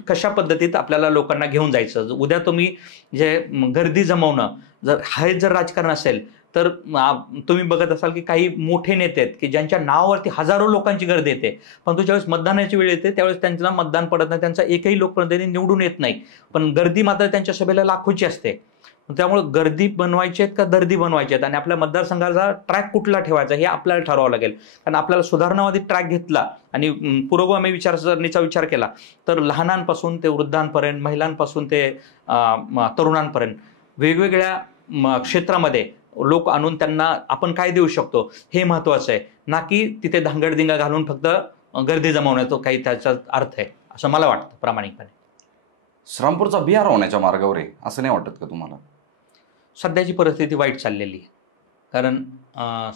कशा पद्धतीत आपल्याला लोकांना घेऊन जायचं. उद्या तुम्ही जे गर्दी जमवणं, जर राजकारण असेल तर तुम्ही बघत असाल की काही मोठे नेते आहेत की ज्यांच्या नावावरती हजारो लोकांची गर्दी येते, पण ज्यावेळेस मतदानाची वेळ येते त्यावेळेस त्यांना मतदान पडत नाही, त्यांचा एकही लोकप्रतिनिधी निवडून येत नाही, पण गर्दी मात्र त्यांच्या सभेला लाखोची असते. त्यामुळे गर्दी बनवायची आहेत का दर्दी बनवायची आहेत, आणि आपल्या मतदारसंघाचा ट्रॅक कुठला ठेवायचा हे आपल्याला ठरवावं लागेल. कारण आपल्याला सुधारणावादी ट्रॅक घेतला आणि पुरोगामी विचारसरणीचा विचार केला तर लहानांपासून ते वृद्धांपर्यंत, महिलांपासून ते तरुणांपर्यंत वेगवेगळ्या क्षेत्रामध्ये लोक आणून त्यांना आपण काय देऊ शकतो हे महत्त्वाचं आहे, ना की तिथे धांगडधिंगा घालून फक्त गर्दी जमवण्याचा काही त्याचा अर्थ आहे, असं मला वाटतं प्रामाणिकपणे. श्रामपूरचा बिहार होण्याच्या मार्गावर आहे असं नाही वाटत का तुम्हाला? सध्याची परिस्थिती वाईट चाललेली आहे. कारण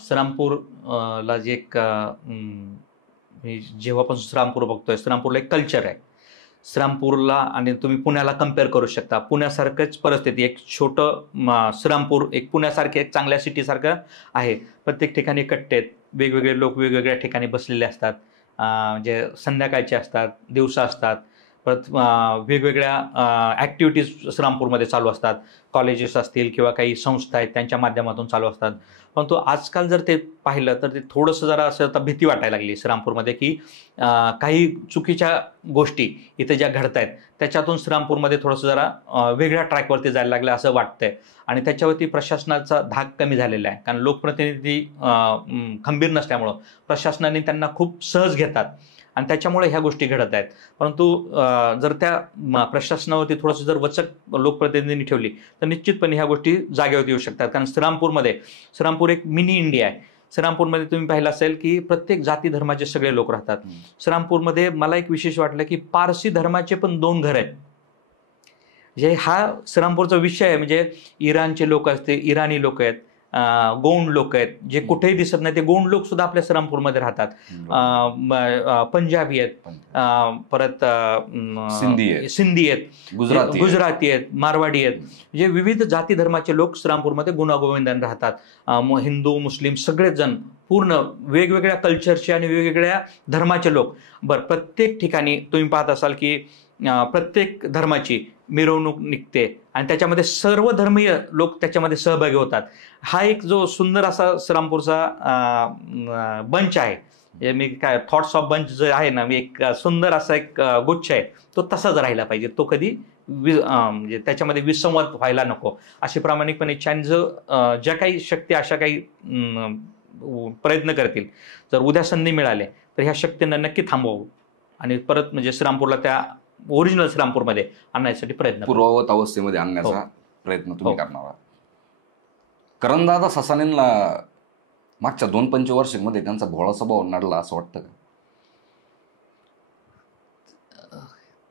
श्रामपूरला जे एक, जेव्हापासून श्रामपूर बघतोय, श्रामपूरला एक कल्चर आहे. श्रामपूरला आणि तुम्ही पुण्याला कम्पेअर करू शकता. पुण्यासारखंच परिस्थिती, एक छोटं श्रामपूर एक पुण्यासारखे एक चांगल्या सिटीसारखं आहे. प्रत्येक ठिकाणी कट्टे आहेत, वेगवेगळे लोक वेगवेगळ्या ठिकाणी बसलेले असतात, जे संध्याकाळचे असतात, दिवसा असतात. परत वेगवेगळ्या ॲक्टिव्हिटीज श्रामपूरमध्ये चालू असतात, कॉलेजेस असतील किंवा काही संस्था आहेत त्यांच्या माध्यमातून चालू असतात. परंतु आजकाल जर ते पाहिलं तर ते थोडंसं जरा असं आता भीती वाटायला लागली श्रामपूरमध्ये की काही चुकीच्या गोष्टी इथे ज्या घडत आहेत त्याच्यातून श्रामपूरमध्ये थोडंसं जरा वेगळ्या ट्रॅकवरती जायला लागलं असं वाटतंय. आणि त्याच्यावरती प्रशासनाचा धाक कमी झालेला आहे, कारण लोकप्रतिनिधी खंबीर नसल्यामुळं प्रशासनाने त्यांना खूप सहज घेतात आणि त्याच्यामुळे ह्या गोष्टी घडत आहेत. परंतु जर त्या प्रशासनावरती थोडंसं जर वचक लोकप्रतिनिधींनी ठेवली तर निश्चितपणे ह्या गोष्टी जागेवरती येऊ शकतात. कारण श्रामपूर एक मिनी इंडिया आहे. श्रामपूरमध्ये तुम्ही पाहिलं असेल की प्रत्येक जाती धर्माचे सगळे लोक राहतात. श्रामपूरमध्ये मला एक विशेष वाटलं की पारसी धर्माचे पण 2 घर आहेत. जे हा श्रामपूरचा विषय आहे, म्हणजे इराणचे लोक असते, इराणी लोक आहेत, गौंड लोक आहेत जे कुठेही दिसत नाही, ते गौंड लोक सुद्धा आपल्या श्रामपूरमध्ये राहतात. पंजाबी आहेत, परत सिंधी आहेत, गुजराती आहेत, मारवाडी आहेत, जे विविध जाती धर्माचे लोक श्रामपूरमध्ये गुण्यागोविंदाने राहतात. हिंदू मुस्लिम सगळेच जण पूर्ण वेगवेगळ्या कल्चरचे आणि वेगवेगळ्या धर्माचे लोक. प्रत्येक ठिकाणी तुम्ही पाहत असाल की प्रत्येक धर्माची मिरवणूक निघते आणि त्याच्यामध्ये सर्व धर्मीय लोक त्याच्यामध्ये सहभागी होतात. हा एक जो सुंदर असा श्रीरामपूरचा बंच आहे, मी काय थॉट्स ऑफ बंच जो आहे ना, एक सुंदर असा एक गुच्छ आहे, तो तसाच राहिला पाहिजे. तो कधी म्हणजे त्याच्यामध्ये विसंवाद व्हायला नको अशी प्रामाणिकपणे इच्छा. आणि ज्या काही शक्ती अशा काही प्रयत्न करतील, जर उद्या संधी मिळाली तर ह्या शक्तींना नक्की थांबवू आणि परत म्हणजे श्रीरामपूरला त्या ओरिजिनल श्रीरामपूरमध्ये आणण्यासाठी प्रयत्न, पूर्ववत अवस्थेमध्ये आणण्याचा प्रयत्न तुम्ही करणार आहात. करणदादा ससानेंना मागच्या 2 पंचवार्षिकमध्ये त्यांचा भोळा स्वभाव नडला असं वाटतं का?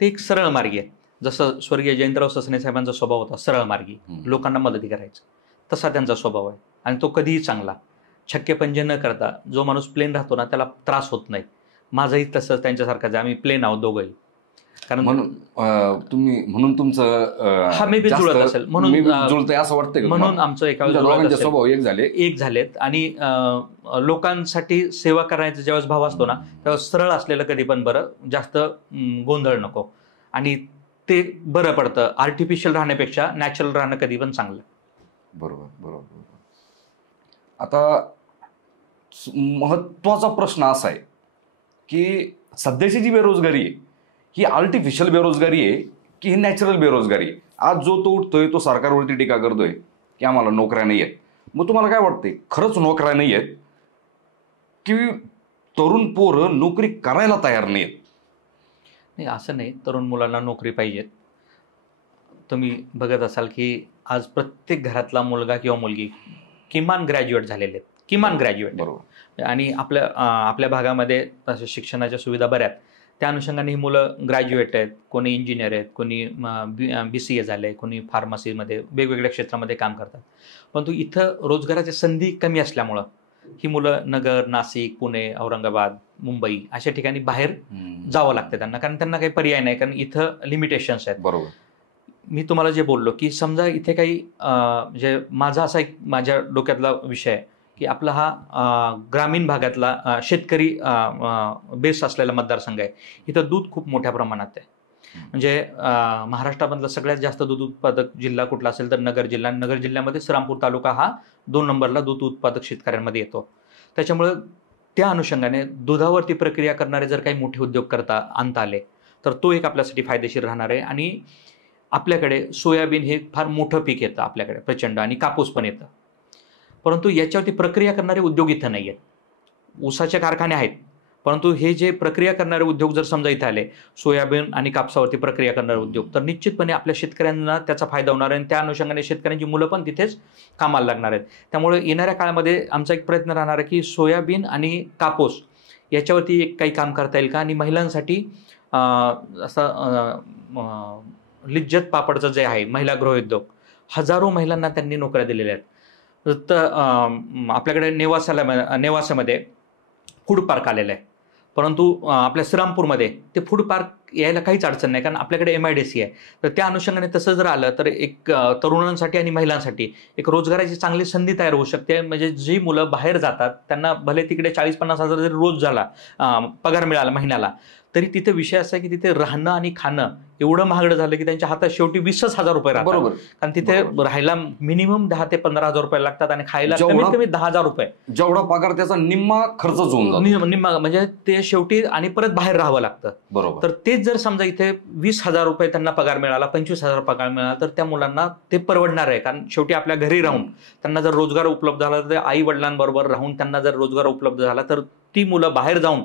ते एक सरळ मार्गी आहे. जसं स्वर्गीय जयंतराव ससाने साहेबांचा स्वभाव होता सरळ मार्गी, लोकांना मदती करायचं, तसा त्यांचा स्वभाव आहे. आणि तो कधीही चांगला, छक्केपंजे न करता जो माणूस प्लेन राहतो ना त्याला त्रास होत नाही. माझंही तसंच त्यांच्यासारखंच आहे. आम्ही प्लेन आहोत दोघंही. कारण म्हणून तुमचं हा मे बी जुळत असेल म्हणून जुळतंय असं वाटतंय, म्हणून आमचं एका स्वभाव एक झालेत. आणि लोकांसाठी सेवा करायचा ज्यावेळेस भाव असतो ना त्यावेळेस सरळ असलेलं कधी पण बरं, जास्त गोंधळ नको. आणि ते बरं पडतं. आर्टिफिशियल राहण्यापेक्षा नॅचरल राहणं कधी पण चांगलं. बरोबर बरोबर. आता महत्वाचा प्रश्न असा आहे की सध्याची जी बेरोजगारी आहे ही आर्टिफिशियल बेरोजगारी आहे की ही नॅचरल बेरोजगारी आहे? आज जो तो उठतोय तो सरकारवरती टीका करतोय की आम्हाला नोकऱ्या नाही आहेत. मग तुम्हाला काय वाटतंय, खरंच नोकऱ्या नाही आहेत की तरुण पोरं नोकरी करायला तयार नाही आहेत? नाही, असं नाही. तरुण मुलांना नोकरी पाहिजेत. तुम्ही बघत असाल की आज प्रत्येक घरातला मुलगा किंवा मुलगी किमान ग्रॅज्युएट झालेले आहेत, किमान ग्रॅज्युएट. बरोबर. आणि आपल्या भागामध्ये शिक्षणाच्या सुविधा बऱ्यात, त्या अनुषंगाने ही मुलं ग्रॅज्युएट आहेत. कोणी इंजिनियर आहेत, कोणी BCA झाले, कोणी फार्मसीमध्ये वेगवेगळ्या क्षेत्रामध्ये काम करतात. परंतु इथं रोजगाराच्या संधी कमी असल्यामुळं ही मुलं नगर, नाशिक, पुणे, औरंगाबाद, मुंबई अशा ठिकाणी बाहेर जावं लागतं त्यांना, कारण त्यांना काही पर्याय नाही, कारण इथं लिमिटेशन्स आहेत. बरोबर. मी तुम्हाला जे बोललो की समजा इथे काही म्हणजे माझा असा एक माझ्या डोक्यातला विषय आहे की आपला हा ग्रामीण भागातला शेतकरी बेस असलेला मतदारसंघ आहे. इथं दूध खूप मोठ्या प्रमाणात आहे. म्हणजे महाराष्ट्रामधला सगळ्यात जास्त दूध उत्पादक जिल्हा कुठला असेल तर नगर जिल्हा. नगर जिल्ह्यामध्ये श्रीरामपूर तालुका हा 2 नंबरला दूध उत्पादक शेतकऱ्यांमध्ये येतो. त्याच्यामुळं त्या अनुषंगाने दुधावरती प्रक्रिया करणारे जर काही मोठे उद्योग आणता आले तर तो एक आपल्यासाठी फायदेशीर राहणार आहे. आणि आपल्याकडे सोयाबीन हे फार मोठं पीक येतं आपल्याकडे प्रचंड, आणि कापूस पण येतं. परंतु याच्यावरती प्रक्रिया करणारे उद्योग इथं नाही आहेत. ऊसाचे कारखाने आहेत, परंतु हे जे प्रक्रिया करणारे उद्योग जर समजा इथं आले, सोयाबीन आणि कापसावरती प्रक्रिया करणारे उद्योग, तर निश्चितपणे आपल्या शेतकऱ्यांना त्याचा फायदा होणार आहे. आणि त्या अनुषंगाने शेतकऱ्यांची मुलं पण तिथेच कामाला लागणार आहेत. त्यामुळे येणाऱ्या काळामध्ये आमचा एक प्रयत्न राहणार आहे की सोयाबीन आणि कापूस याच्यावरती एक काही काम करता येईल का. आणि महिलांसाठी असं लिज्जत पापडचं जे आहे महिला गृहोद्योग, हजारो महिलांना त्यांनी नोकऱ्या दिलेल्या आहेत. तर आपल्याकडे नेवासामध्ये फूड पार्क आलेलं आहे, परंतु आपल्या श्रीरामपूरमध्ये ते फूड पार्क यायला काहीच अडचण नाही, कारण आपल्याकडे MIDC आहे. तर त्या अनुषंगाने तसं जर आलं तर एक तरुणांसाठी आणि महिलांसाठी एक रोजगाराची चांगली संधी तयार होऊ शकते. म्हणजे जी मुलं बाहेर जातात त्यांना भले तिकडे 40-50 हजार जरी रोज झाला पगार मिळाला महिन्याला, तरी तिथे विषय असा आहे की तिथे राहणं आणि खाणं एवढं महागडं झालं की त्यांच्या हातात शेवटी 20,000 रुपये राहतात. बरोबर. कारण तिथे राहायला मिनिमम 10 ते 15,000 रुपये लागतात आणि खायला कमीत कमी 10,000 रुपये. जेवढा पगार त्याचा निम्मा खर्च होऊन जातो. निम्मा म्हणजे ते शेवटी आणि परत बाहेर राहावं लागतं. बरोबर. तर तेच जर समजा इथे 20,000 रुपये त्यांना पगार मिळाला, 25,000 पगार मिळाला, तर त्या मुलांना ते परवडणार आहे. कारण शेवटी आपल्या घरी राहून त्यांना जर रोजगार उपलब्ध झाला तर आई वडिलांबरोबर राहून त्यांना जर रोजगार उपलब्ध झाला तर ती मुलं बाहेर जाऊन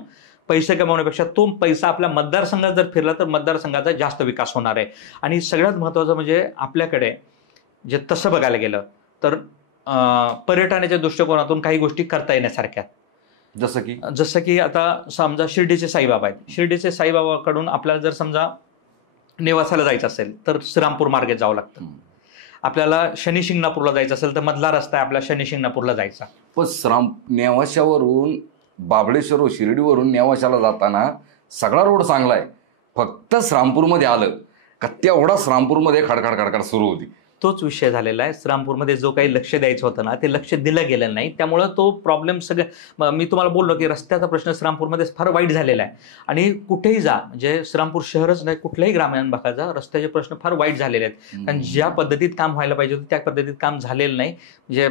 पैसे कमावण्यापेक्षा तो पैसा आपल्या मतदारसंघात जर फिरला तर मतदारसंघाचा जास्त विकास होणार आहे. आणि सगळ्यात महत्त्वाचं म्हणजे आपल्याकडे जे तसं बघायला गेलं तर पर्यटनाच्या दृष्टिकोनातून काही गोष्टी करता येण्यासारख्या, जसं की आता समजा शिर्डीचे साईबाबा आहेत. शिर्डीचे साईबाबाकडून आपल्याला जर समजा नेवासाला जायचं असेल तर श्रीरामपूर मार्गे जावं लागतं. आपल्याला शनी शिंगणापूरला जायचं असेल तर मधला रस्ता आहे आपला शनी शिंगणापूरला जायचा. पण नेवाशावरून बाबळेश्वर शिर्डीवरून नेवाशाला जाताना सगळा रोड चांगला आहे. फक्त श्रीरामपूरमध्ये आलं का तेवढा श्रीरामपूरमध्ये खडखड खडखड सुरू होती. तोच विषय झालेला आहे. श्रीरामपूरमध्ये जो काही लक्ष द्यायचं होतं ना, ते लक्ष दिलं गेलं नाही. त्यामुळं तो प्रॉब्लेम मी तुम्हाला बोललो की रस्त्याचा प्रश्न श्रीरामपूरमध्ये फार वाईट झालेला आहे. आणि कुठेही जा, म्हणजे श्रीरामपूर शहरच नाही, कुठल्याही ग्रामीण भागाचा रस्त्याचे प्रश्न फार वाईट झालेले आहेत. कारण ज्या पद्धतीत काम व्हायला पाहिजे होतं त्या पद्धतीत काम झालेलं नाही. म्हणजे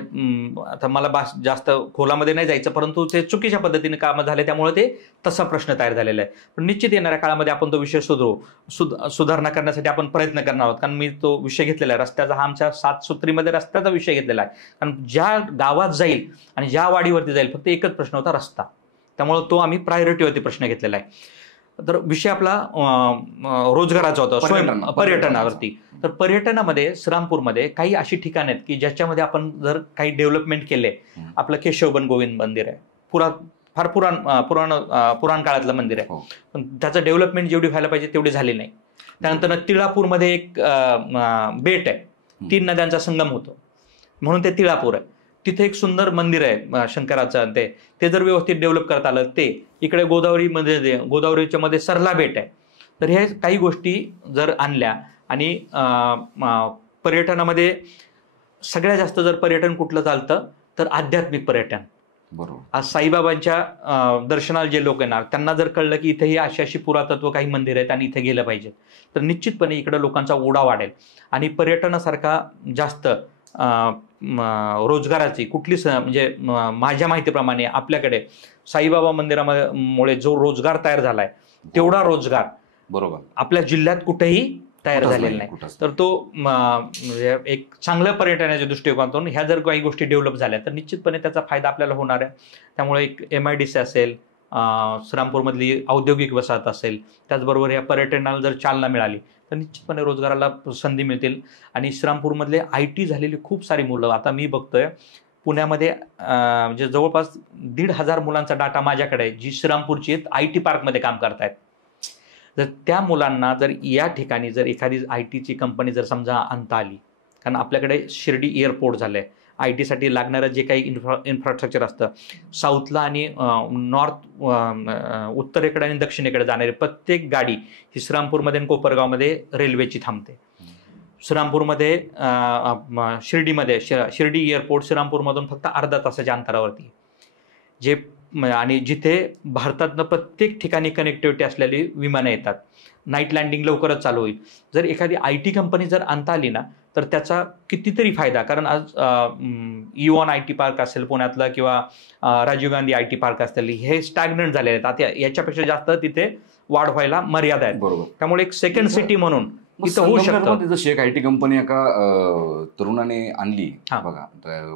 आता मला जास्त खोलामध्ये नाही जायचं, परंतु ते चुकीच्या पद्धतीने कामं झाले, त्यामुळे ते तसा प्रश्न तयार झालेला आहे. पण निश्चित येणाऱ्या काळामध्ये आपण तो विषय सुधारणा करण्यासाठी आपण प्रयत्न करणार आहोत. कारण मी तो विषय घेतलेला आहे रस्त्याचा, हा आमच्या 7 सूत्रीमध्ये रस्त्याचा विषय घेतलेला आहे. कारण ज्या गावात जाईल आणि ज्या वाडीवरती जाईल फक्त एकच प्रश्न होता, रस्ता. त्यामुळे तो आम्ही प्रायोरिटीवरती प्रश्न घेतलेला आहे. तर विषय आपला रोजगाराचा होता, पर्यटनावरती. तर पर्यटनामध्ये श्रीरामपूरमध्ये काही अशी ठिकाणं आहेत की ज्याच्यामध्ये आपण जर काही डेव्हलपमेंट केले. आपलं केशवबन गोविंद मंदिर आहे, फार पुराण काळातलं मंदिर आहे, पण त्याचं डेव्हलपमेंट जेवढी व्हायला पाहिजे तेवढी झाली नाही. त्यानंतर तिळापूरमध्ये एक बेट आहे, 3 नद्यांचा संगम होतो म्हणून ते तिळापूर आहे. तिथे एक सुंदर मंदिर आहे शंकराचं, ते जर व्यवस्थित डेव्हलप करता आलं. ते इकडे गोदावरीच्या मध्ये सरला बेट आहे. तर हे काही गोष्टी जर आणल्या आणि पर्यटनामध्ये सगळ्यात जास्त जर पर्यटन कुठलं चालतं तर आध्यात्मिक पर्यटन. बरोबर. आज साईबाबांच्या दर्शनाला जे लोक येणार त्यांना जर कळलं की इथे ही अशी पुरातत्व काही मंदिर आहेत आणि इथे गेलं पाहिजे, तर निश्चितपणे इकडे लोकांचा ओढा वाढेल. आणि पर्यटनासारखा जास्त रोजगाराची म्हणजे माझ्या माहितीप्रमाणे आपल्याकडे साईबाबा मंदिरामुळे जो रोजगार तयार झालाय तेवढा रोजगार बरोबर आपल्या जिल्ह्यात कुठेही तयार झालेला नाही. तर तो म्हणजे एक चांगल्या पर्यटनाच्या दृष्टिकोनातून ह्या जर काही गोष्टी डेव्हलप झाल्या तर निश्चितपणे त्याचा फायदा आपल्याला होणार आहे. त्यामुळे एक MIDC असेल, श्रीरामपूरमधली औद्योगिक वसाहत असेल, त्याचबरोबर या पर्यटनाला जर चालना मिळाली तर निश्चितपणे रोजगाराला संधी मिळतील. आणि श्रीरामपूरमधले IT झालेली खूप सारी मुलं, आता मी बघतोय पुण्यामध्ये म्हणजे जवळपास 1,500 मुलांचा डाटा माझ्याकडे आहे जी श्रीरामपूरची IT पार्कमध्ये काम करतायत. जर त्या मुलांना जर या ठिकाणी जर एखादी ITची कंपनी जर समजा आणता आली, कारण आपल्याकडे शिर्डी एअरपोर्ट झालंय, IT साठी लागणारं जे काही इन्फ्रास्ट्रक्चर असतं, साऊथला आणि उत्तरेकडे आणि दक्षिणेकडे जाणारी प्रत्येक गाडी ही श्रीरामपूरमध्ये आणि कोपरगावमध्ये रेल्वेची थांबते. श्रीरामपूरमध्ये शिर्डी एअरपोर्ट श्रीरामपूरमधून फक्त अर्धा तासाच्या अंतरावरती, जे आणि जिथे भारतातनं प्रत्येक ठिकाणी कनेक्टिव्हिटी असलेली विमानं येतात. नाईट लँडिंग लवकरच चालू होईल. जर एखादी IT कंपनी जर आणता आली ना तर त्याचा कितीतरी फायदा, कारण आज इओन IT पार्क असेल पुण्यातलं किंवा राजीव गांधी IT पार्क असतील, हे स्टॅग्नंट झालेले आहेत. आता याच्यापेक्षा जास्त तिथे वाढ व्हायला मर्यादा आहेत. बरोबर. त्यामुळे एक सेकंड सिटी म्हणून इथं होऊ शकतं. जशी एक IT कंपनी एका तरुणाने आणली बघा,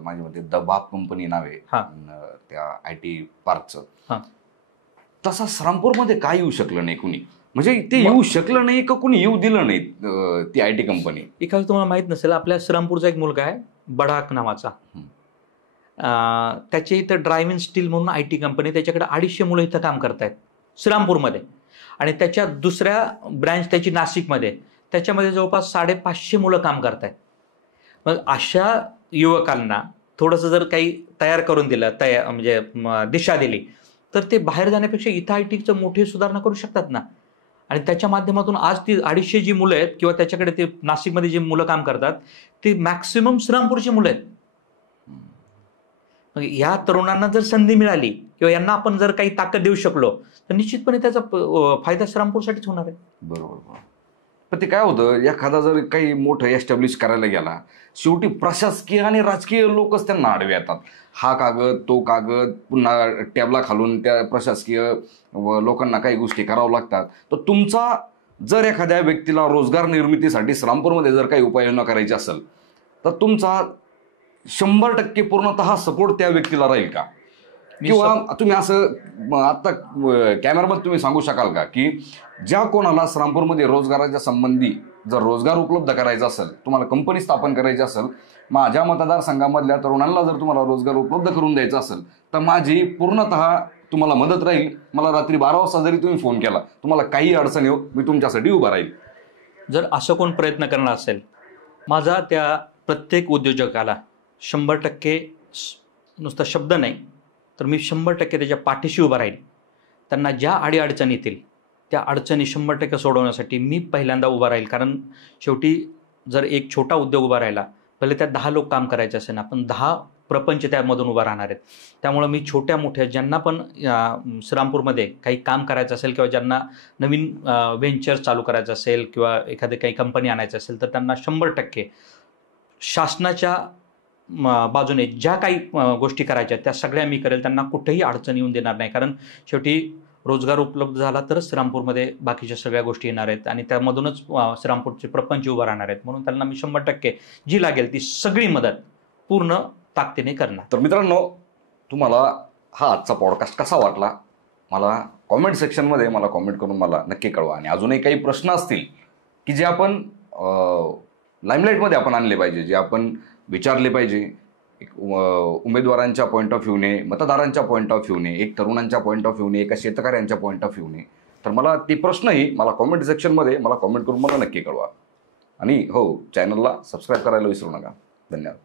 माझ्या मते द बाप कंपनी नाव आहे त्या IT पार्कचं. तसा श्रीरामपूरमध्ये काय येऊ शकलं नाही कुणी, म्हणजे ते येऊ शकलं नाही का कुणी येऊ दिलं नाही ती IT कंपनी. एखादं तुम्हाला माहित नसेल, आपल्या श्रीरामपूरचा एक मुलगा आहे बडाक नावाचा, त्याचे इथं ड्रायव्हिंग स्टील म्हणून IT कंपनी, त्याच्याकडे 250 मुलं इथं काम करतायत श्रीरामपूरमध्ये. आणि त्याच्या दुसऱ्या ब्रँच त्याची नाशिकमध्ये, त्याच्यामध्ये जवळपास 550 मुलं काम करतायत. मग अशा युवकांना थोडंसं जर काही तयार करून दिलं, म्हणजे दिशा दिली, तर ते बाहेर जाण्यापेक्षा इथं ITचं मोठी सुधारणा करू शकतात ना. आणि त्याच्या माध्यमातून आज ती 250 जी मुलं आहेत किंवा त्याच्याकडे ते नाशिकमध्ये जी मुलं काम करतात ती मॅक्सिमम श्रीरामपूरची मुलं आहेत. मग या तरुणांना जर संधी मिळाली किंवा यांना आपण जर काही ताकद देऊ शकलो तर निश्चितपणे त्याचा फायदा श्रीरामपूरसाठीच होणार आहे. बरोबर. पण ते काय होतं, एखादा जर काही मोठं एस्टॅब्लिश करायला गेला, शेवटी प्रशासकीय आणि राजकीय लोकच त्यांना आडवे येतात. हा कागद तो कागद, पुन्हा टॅबला खालून त्या प्रशासकीय लोकांना काही गोष्टी कराव्या लागतात. तर तुमचा जर एखाद्या व्यक्तीला रोजगार निर्मितीसाठी श्रीरामपूरमध्ये जर काही उपाययोजना करायची असेल तर तुमचा 100% पूर्णतः सपोर्ट त्या व्यक्तीला राहील का? किंवा तुम्ही असं आता कॅमेरामध्ये तुम्ही सांगू शकाल का की ज्या कोणाला श्रीरामपूरमध्ये रोजगाराच्या संबंधी जर रोजगार उपलब्ध करायचा असेल, तुम्हाला कंपनी स्थापन करायची असेल, माझ्या मतदारसंघामधल्या तरुणांना जर तुम्हाला रोजगार उपलब्ध करून द्यायचा असेल तर माझी पूर्णतः तुम्हाला मदत राहील. मला रात्री 12 वाजता जरी तुम्ही फोन केला, तुम्हाला काही अडचण येऊ, मी तुमच्यासाठी उभा राहील. जर असं कोण प्रयत्न करणार असेल, माझा त्या प्रत्येक उद्योजकाला 100% नुसता शब्द नाही तर मी 100% त्याच्या पाठीशी उभा राहील. त्यांना ज्या अडीअडचणी येतील त्या अडचणी 100% सोडवण्यासाठी मी पहिल्यांदा उभा राहील. कारण शेवटी जर एक छोटा उद्योग उभा राहिला, पहिले त्यात 10 लोक काम करायचे असेल, आपण 10 प्रपंच त्यामधून उभा राहणार आहेत. त्यामुळं मी छोट्या मोठ्या ज्यांना पण श्रीरामपूरमध्ये काही काम करायचं असेल किंवा ज्यांना नवीन व्हेंचर चालू करायचं असेल किंवा एखादी काही कंपनी आणायचं असेल, तर त्यांना 100% शासनाच्या बाजूने ज्या काही गोष्टी करायच्या त्या सगळ्या मी करेल. त्यांना कुठेही अडचण येऊन देणार नाही. कारण शेवटी रोजगार उपलब्ध झाला तरच श्रीरामपूरमध्ये बाकीच्या सगळ्या गोष्टी येणार आहेत आणि त्यामधूनच श्रीरामपूरचे प्रपंच उभा राहणार आहेत. म्हणून त्यांना मी 100% जी लागेल ती सगळी मदत पूर्ण ताकदीने करणार. तर मित्रांनो, तुम्हाला हा आजचा पॉडकास्ट कसा वाटला मला कॉमेंट सेक्शनमध्ये मला कॉमेंट करून मला नक्की कळवा. आणि अजूनही काही प्रश्न असतील की जे आपण लाईमलाईटमध्ये आपण आणले पाहिजे, जे आपण विचारले पाहिजे, एक उमेदवारांच्या पॉईंट ऑफ व्ह्यूने, मतदारांच्या पॉईंट ऑफ व्ह्यूने, एक तरुणांच्या पॉईंट ऑफ व्ह्यूने, एका शेतकऱ्यांच्या पॉईंट ऑफ व्ह्यूने, तर मला ते प्रश्नही मला कॉमेंट सेक्शनमध्ये मला कॉमेंट करून मला नक्की कळवा. आणि हो, चॅनलला सबस्क्राईब करायला विसरू नका. धन्यवाद.